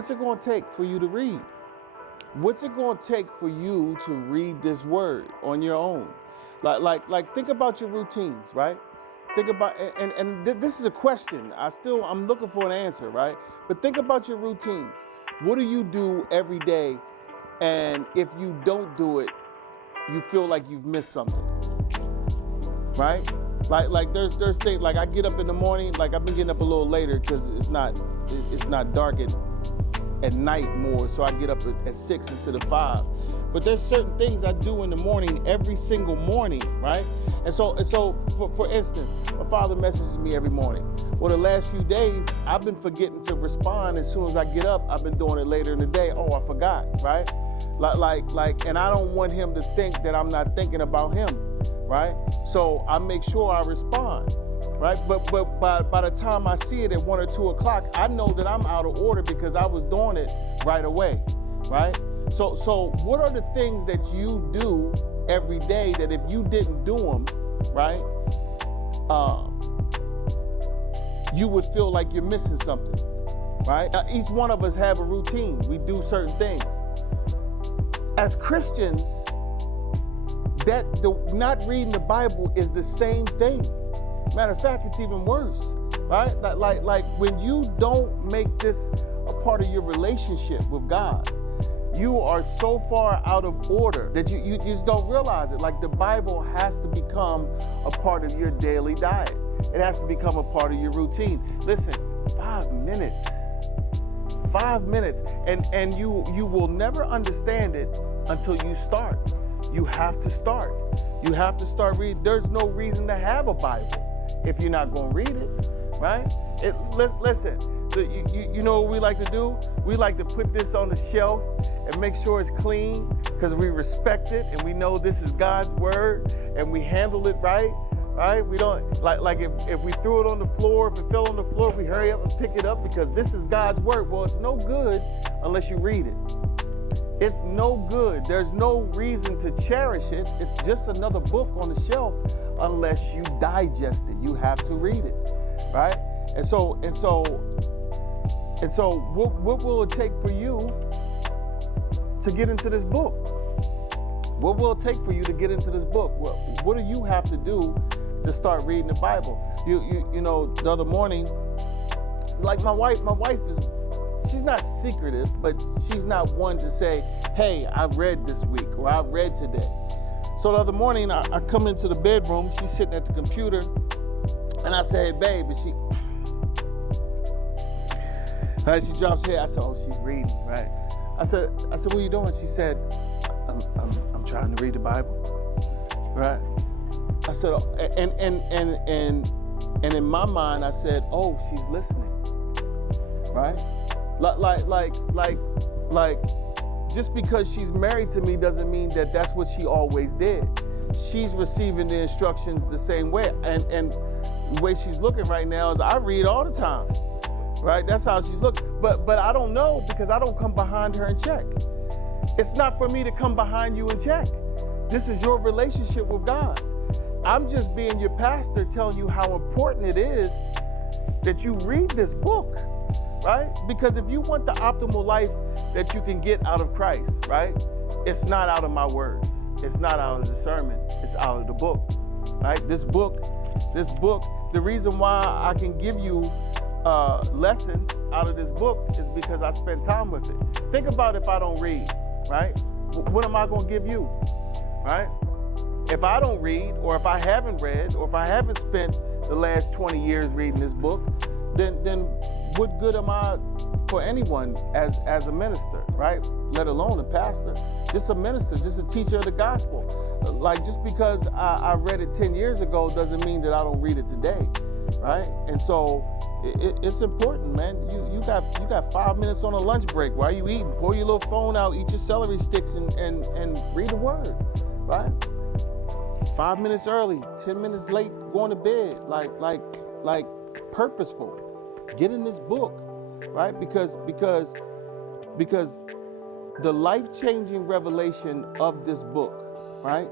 What's it going to take for you to read? What's it going to take for you to read this word on your own? Like think about your routines, right? Think about, this is a question. I'm looking for an answer, right? But think about your routines. What do you do every day? And if you don't do it, you feel like you've missed something, right? Like there's things, like I get up in the morning, like I've been getting up a little later because it's not dark at night more, so I get up at 6 instead of 5. But there's certain things I do in the morning every single morning, right? And so for instance, my father messages me every morning. Well, the last few days, I've been forgetting to respond as soon as I get up. I've been doing it later in the day. Oh, I forgot, right? And I don't want him to think that I'm not thinking about him, right? So I make sure I respond, right? But by the time I see it at 1 or 2 o'clock, I know that I'm out of order because I was doing it right away, right? So what are the things that you do every day that if you didn't do them, right, you would feel like you're missing something, right? Now, each one of us have a routine. We do certain things. As Christians, not reading the Bible is the same thing. Matter of fact, it's even worse, right? Like when you don't make this a part of your relationship with God, you are so far out of order that you just don't realize it. Like the Bible has to become a part of your daily diet. It has to become a part of your routine. Listen, 5 minutes. 5 minutes. And you will never understand it until you start. You have to start. You have to start reading. There's no reason to have a Bible if you're not going to read it, right? Listen, you know what we like to do? We like to put this on the shelf and make sure it's clean because we respect it and we know this is God's word and we handle it right? We don't, like if we threw it on the floor, if it fell on the floor, we hurry up and pick it up because this is God's word. Well, it's no good unless you read it. It's no good. There's no reason to cherish it. It's just another book on the shelf unless you digest it. You have to read it, right? And so what will it take for you to get into this book? What will it take for you to get into this book? What do you have to do to start reading the Bible? You know, the other morning, like my wife is, she's not secretive, but she's not one to say, hey, I've read this week or I've read today. So the other morning, I come into the bedroom, she's sitting at the computer, and I say, hey, babe, and she drops her head. I said, oh, she's reading, right? I said, what are you doing? She said, I'm trying to read the Bible, right? I said, and in my mind, I said, oh, she's listening, right? Like, just because she's married to me doesn't mean that that's what she always did. She's receiving the instructions the same way, and the way she's looking right now is I read all the time. Right? That's how she's looking. But I don't know because I don't come behind her and check. It's not for me to come behind you and check. This is your relationship with God. I'm just being your pastor telling you how important it is that you read this book, right? Because if you want the optimal life that you can get out of Christ, right? It's not out of my words. It's not out of the sermon. It's out of the book, right? This book, the reason why I can give you lessons out of this book is because I spend time with it. Think about if I don't read, right? What am I going to give you, right? If I don't read, or if I haven't read, or if I haven't spent the last 20 years reading this book, then what good am I for anyone as a minister, right? Let alone a pastor, just a minister, just a teacher of the gospel. Like just because I read it 10 years ago doesn't mean that I don't read it today, right? And so it's important, man. You got 5 minutes on a lunch break. While you eating, pull your little phone out, eat your celery sticks, and read the word, right? 5 minutes early, 10 minutes late, going to bed, like purposeful. Get in this book, right? Because the life-changing revelation of this book, right?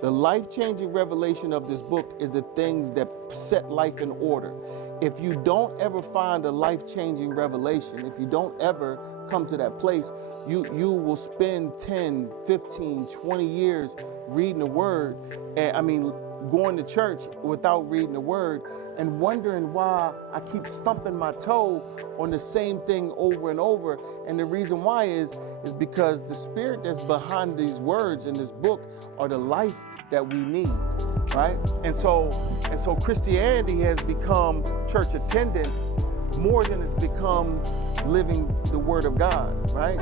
The life-changing revelation of this book is the things that set life in order. If you don't ever find a life-changing revelation, if you don't ever come to that place, you will spend 10, 15, 20 years reading the word, and going to church without reading the word, and wondering why I keep stumping my toe on the same thing over and over. And the reason why is because the spirit that's behind these words in this book are the life that we need, right? And so Christianity has become church attendance more than it's become living the word of God, right?